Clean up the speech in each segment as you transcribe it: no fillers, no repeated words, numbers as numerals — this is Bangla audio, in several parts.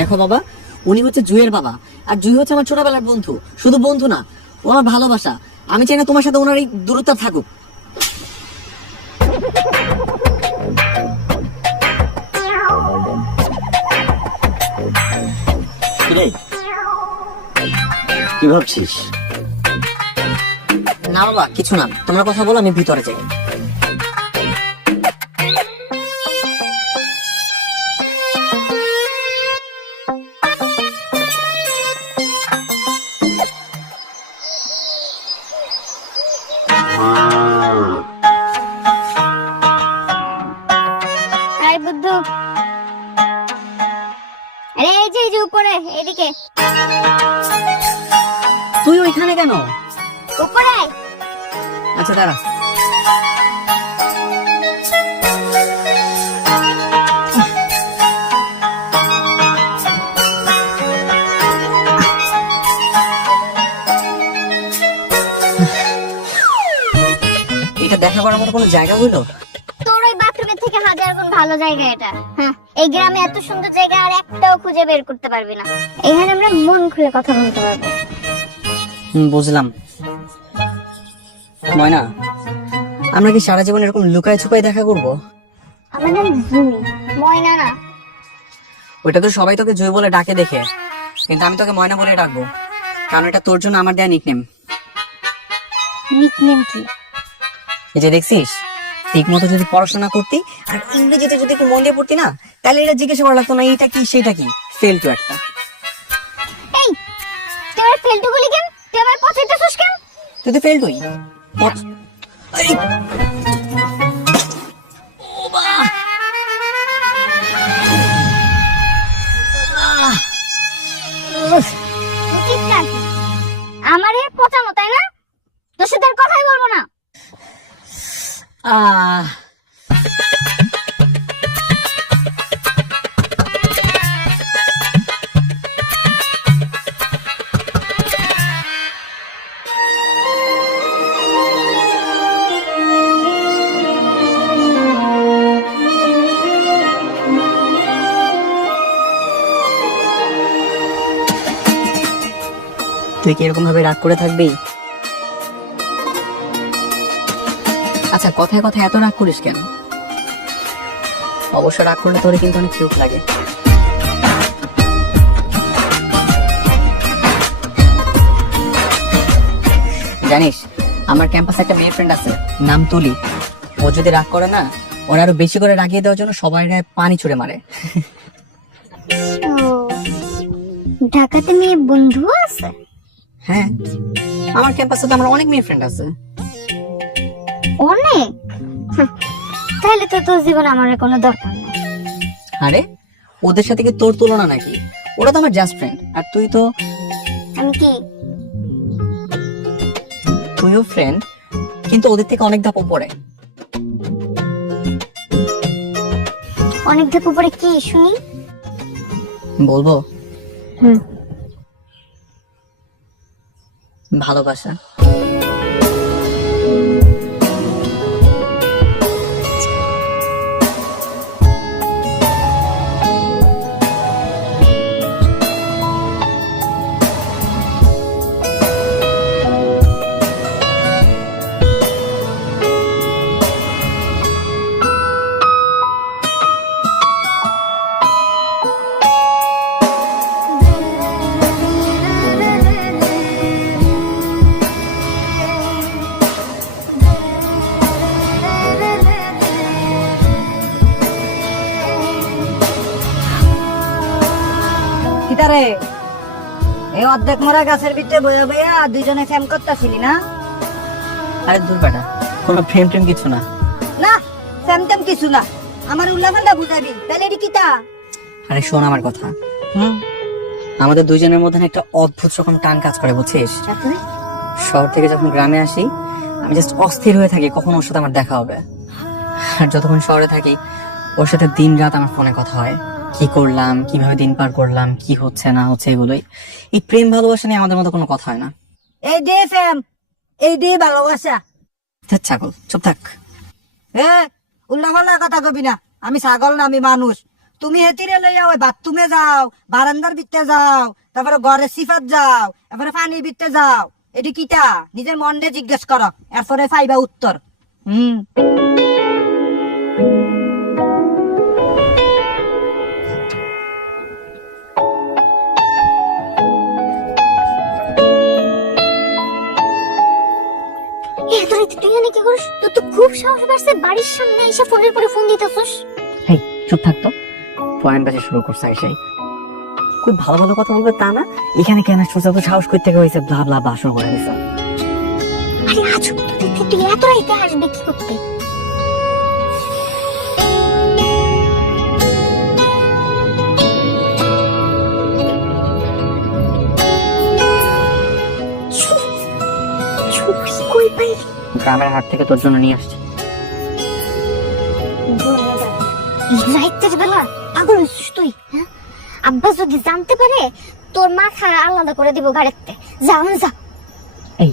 দেখো বাবা, উনি হচ্ছে জুইয়ের বাবা, আর জুই হচ্ছে আমার ছোটবেলার বন্ধু। শুধু বন্ধু না, ও আমার ভালোবাসা। আমি চাই না তোমার সাথে ওনার এই দূরত্ব থাকুক। কি ভাবছিস? না বাবা, কিছু না, তোমরা কথা বলো, আমি ভিতরে যাই। আরে বুদ্ধু, আরে এই যে উপরে এদিকে তুই ওইখানে কেন? উপরে আচ্ছা দাঁড়া। এটা দেখা করার মতো কোনো জায়গা হইলো? তোর ওই বাথরুমের থেকে হাজার গুণ ভালো জায়গা এটা। হ্যাঁ, এই গ্রামে এত সুন্দর জায়গা আর একটাও খুঁজে বের করতে পারবি না। এখানে আমরা মন খুলে কথা বলতে পারবো। বুঝলাম। ময়না, আমরা কি সারা জীবন এরকম লুকায় ছুপায় দেখা করবো? আমার নাম জুমি, ময়না না। ওইটা তো সবাই তোকে জয় বলে ডাকে দেখে, কিন্তু আমি তোকে ময়না বলে ডাকবো, কারণ এটা তোর জন্য আমার দেয়া নিকনেম। নিকনেম কি? এই যে দেখছিস, ঠিক মতো যদি পড়াশোনা করতি আর ইংরেজিতে যদি একটু মন দিয়ে পড়তি না, তাহলে এটা জিজ্ঞাসা করা লাগতো না এইটা কি সেটা কি। ফেল টু একটা। এই, তুই আমার ফেলটু গুলি কেন? তুই আমার পছাইতেছিস কেন? তুই তো ফেল টুই। উচিত না কি? আমারে পচানো, তাই না? তোর সাথে আর কথাই বলবো না। তুই কি এরকম ভাবে রাগ করে থাকবি? আচ্ছা, কথায় কথায় এত রাগ করিস কেন? অবশ্য রাগ করলে তোরে কিন্তু অনেক কিউট লাগে। জানিস, আমার ক্যাম্পাসে একটা মেয়ে ফ্রেন্ড আছে, নাম তুলি। ও যদি রাগ করে না, ওরা আরো বেশি করে রাগিয়ে দেওয়ার জন্য সবাই গায়ে পানি ছুড়ে মারে। ও, ঢাকাতে মেয়ে বন্ধু আছে? হ্যাঁ, আমার ক্যাম্পাসে তো আমার অনেক মেয়ে ফ্রেন্ড আছে। অনেক? তাহলে তো তোর জীবন আমার কোনো দরকার নেই। আরে, ওদের সাথে কি তোর তুলনা নাকি? ওরা তো আমার জাস্ট ফ্রেন্ড, আর তুই তো। আমি কি? তুইও ফ্রেন্ড, কিন্তু ওদের থেকে অনেক ধাপ উপরে। অনেক ধাপ উপরে কি শুনি? বলবো? হুম। ভালোবাসা। কিতারে এই অর্ধেক মরা গাছের ভিতরে বইয়া বইয়া দুইজনে ফ্যাম করতেছিলি না? আরে দূর বেটা, কোনো প্রেম টেম কিছু না। না, ফ্যাম টেম কিছু না। আমার উল্লাফান্ডা বুঝাবি, তাহলে এটি কিতা? আরে শোন আমার কথা। আমাদের দুইজনের মধ্যে না একটা অদ্ভুত রকম টান কাজ করে, বুঝছিস? শহর থেকে যখন গ্রামে আসি, আমি জাস্ট অস্থির হয়ে থাকি কখন ওর সাথে আমার দেখা হবে। আর যতক্ষণ শহরে থাকি, ওর সাথে দিন রাত আমার ফোনে কথা হয়। কি করলাম, কিভাবে দিন পার করলাম, কি হচ্ছে না হচ্ছে, এগুলোই। এই প্রেম ভালোবাসা নিয়ে আমাদের মধ্যে কোনো কথা হয় না। এই দে ফ্যাম, এই দে ভালোবাসা। ছাগল, চুপ থাক। উল্লাফান্ডা কথা কবি না। আমি ছাগল না, আমি মানুষ। তুমি হেতিরে লইয়া ওই বাথরুমে যাও, বারান্দার ভিতরে যাও, তারপরে ঘরের সিফাত যাও, তারপরে পানির ভিতরে যাও। এটি কিটা নিজের মনরে জিজ্ঞেস করো, এরপরে পাইবা উত্তর। এত রাতে তুই এখানে কি করিস? তোর তো খুব সাহস বাড়ছে, বাড়ির সামনে এসে ফোনের পরে ফোন দিতেছিস। হেই চুপ থাকতো, পয়েন্ট বাজে শুরু করছে এসেই। খুব ভালো ভালো কথা বলবে তা না, এখানে কেন সোজা তো সাহস করতে হয়েছে, ব্লা ব্লা ভাষণ করে দিছে। আরে আজব তো দেখতে, তুই এত রাতে আসবে কি করতে? কই পাইলি? গ্রামের হাট থেকে তোর জন্য নিয়ে আসছি। রাইতের বেলা পাগল হইছিস তুই? হ্যাঁ, আব্বা যদি জানতে পারে তোর মাথা আলাদা করে দিব গাড়িতে। যা যা। এই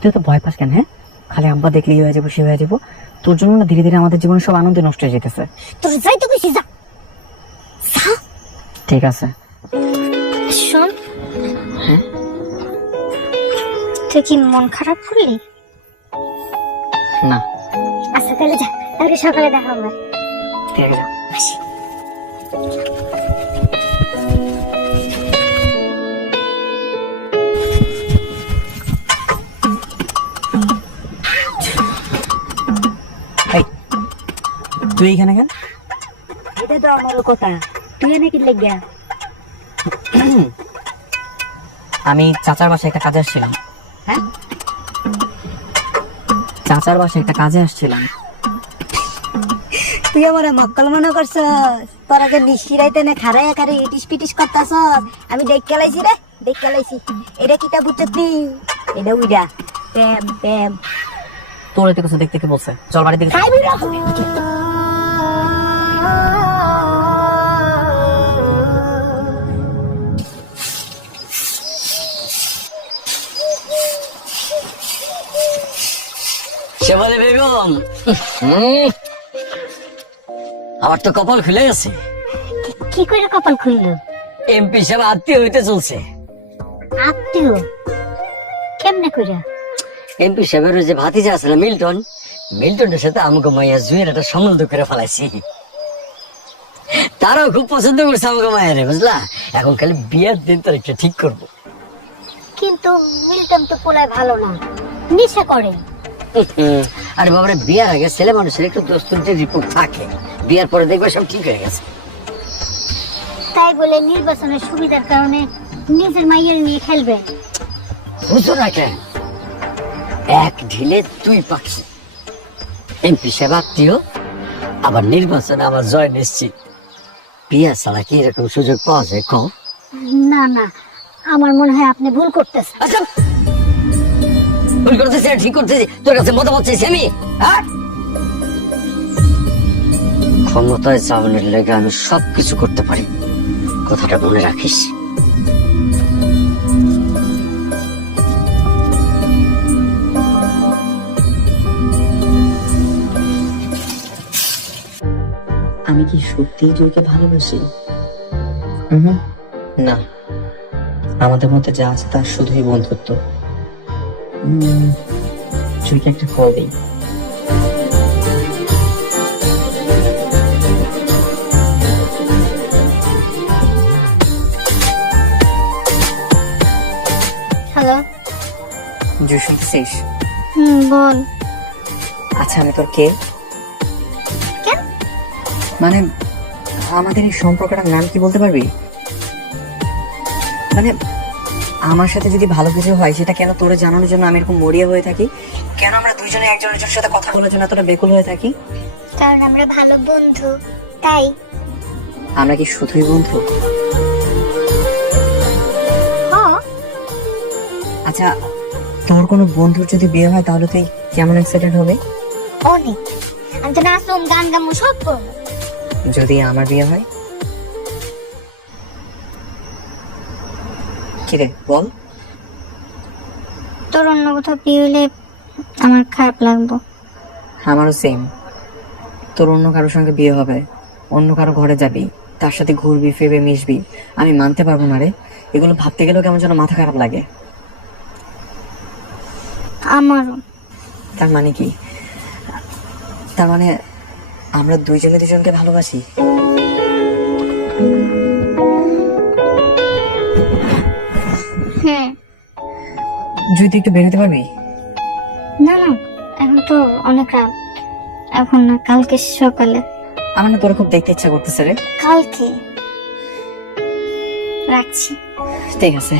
তুই তো ভয় পাস কেন? হ্যাঁ, খালি আব্বা দেখলেই হয়ে যাবো, সে হয়ে যাবো। তোর জন্য না ধীরে ধীরে আমাদের জীবনে সব আনন্দ নষ্ট হয়ে যেতেছে। তোর যাইতে কইছি, যা যা। ঠিক আছে শোন, হ্যাঁ তুই কি মন খারাপ করলি? না, আচ্ছা তাহলে যা, কালকে সকালে দেখা হবে। ঠিক আছে। আসি। এই তুই এখানে কেন? এটা তো আমার কথা, তুই এনে কি লেগিয়া? আমি চাচার বাসায় একটা কাজে আসছিলাম। হ্যাঁ, চাচার বাসায় একটা কাজে আসছিলাম। তুই আমার মক্কল মনে করছস? তোর আগে নিশ্চিরাইতে না খারাইয়া খারে ইটিস পিটিস করতাছস। আমি দেখে লাইছি রে, দেখে লাইছি। এটা কিটা বুঝছিস নি? এটা উইডা প্রেম প্রেম। তোর এতে কিছু দেখতে কে বলছে? চল বাড়ি থেকে। খাইবি না? শেফালি বেগম, আমার তো কপাল খুলে গেছে। কি করে কপাল খুললো? এমপি সাহেব আত্মীয় হইতে চলছে। আত্মীয়? কেমনে করে? এমপি সাহেবের যে ভাতিজা আছে না মিল্টন, মিল্টনের সাথে আমাকে মাইয়া জুয়ের একটা সম্বন্ধ করে ফেলাইছি। তারাও খুব পছন্দ করছে আমাকে মায়ের, বুঝলা? এখন খালি বিয়ের দিন তারিখটা ঠিক করবো। কিন্তু মিল্টন তো পোলায় ভালো না, নেশা করে। আরে বাবারে, বিয়ের আগে ছেলে মানুষের একটু দোস্তুর যে রিপোর্ট থাকে, বিয়ের পরে দেখবে সব ঠিক হয়ে গেছে। তাই বলে নির্বাচনের সুবিধার কারণে নিজের মাইয়ের নিয়ে খেলবে? বুঝো না কেন? এক ঢিলে দুই পাখি, এমপি সাহেব আত্মীয়, আবার নির্বাচনে আমার জয় নিশ্চিত। বিয়া ছাড়া কি এরকম সুযোগ পাওয়া যায় কম? না না, আমার মনে হয় আপনি ভুল করতেছেন। আচ্ছা, ভুল করতেছি আর ঠিক করতেছি, তোর কাছে মতামত চাইছি আমি? হ্যাঁ, ক্ষমতায় যাওয়ানোর লেগে আমি সবকিছু করতে পারি, কথাটা মনে রাখিস। আমি কি সত্যিই জয়কে ভালোবাসি? না, আমাদের মধ্যে যা আছে তা শুধুই বন্ধুত্ব। জয়কে একটা কল দিই। হ্যালো। জয় শুনতেছিস? বল। আচ্ছা, আমি তোর কে? কেন? মানে আমাদের এই সম্পর্কটার নাম কি বলতে পারবি? মানে আমার সাথে যদি ভালো কিছু হয় সেটা কেন তোরে জানানোর জন্য আমি এরকম মরিয়া হয়ে থাকি? কেন আমরা দুইজনে একজনের সাথে কথা বলার জন্য এতটা বেকুল হয়ে থাকি? কারণ আমরা ভালো বন্ধু, তাই। আমরা কি শুধুই বন্ধু? হ্যাঁ। আচ্ছা, তোর কোনো বন্ধুর যদি বিয়ে হয় তাহলে তুই কেমন এক্সাইটেড হবে? অনেক। আমি তো নাচুম, গান গামু, সব করবো। যদি আমার বিয়ে হয়? কিরে বল। তোর অন্য কোথাও বিয়ে হলে আমার খারাপ লাগবে। আমারও সেম। তোর অন্য কারোর সঙ্গে বিয়ে হবে, অন্য কারো ঘরে যাবি, তার সাথে ঘুরবি ফিরবি মিশবি, আমি মানতে পারবো না রে। এগুলো ভাবতে গেলেও কেমন যেন মাথা খারাপ লাগে। আমারও। তার মানে কি? তার মানে আমরা দুইজনে দুজনকে ভালোবাসি? হ্যাঁ। জুই, তুই একটু বেরোতে পারবি? না না, এখন তো অনেক রাত, এখন না, কালকে সকালে। আমার না তোর খুব দেখতে ইচ্ছা করতেছে রে। কালকে রাখছি। ঠিক আছে।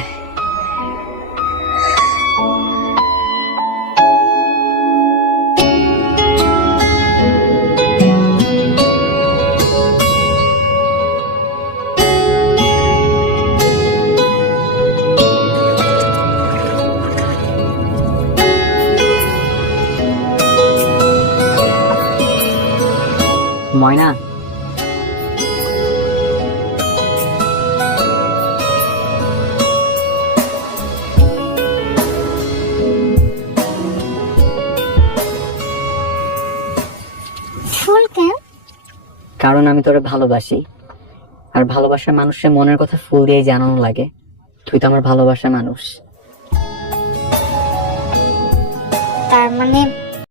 ময়না, ফুল কেন? কারণ আমি তোরে ভালোবাসি, আর ভালোবাসার মানুষের মনের কথা ফুল দিয়ে জানানো লাগে। তুই তো আমার ভালোবাসার মানুষ। তার মানে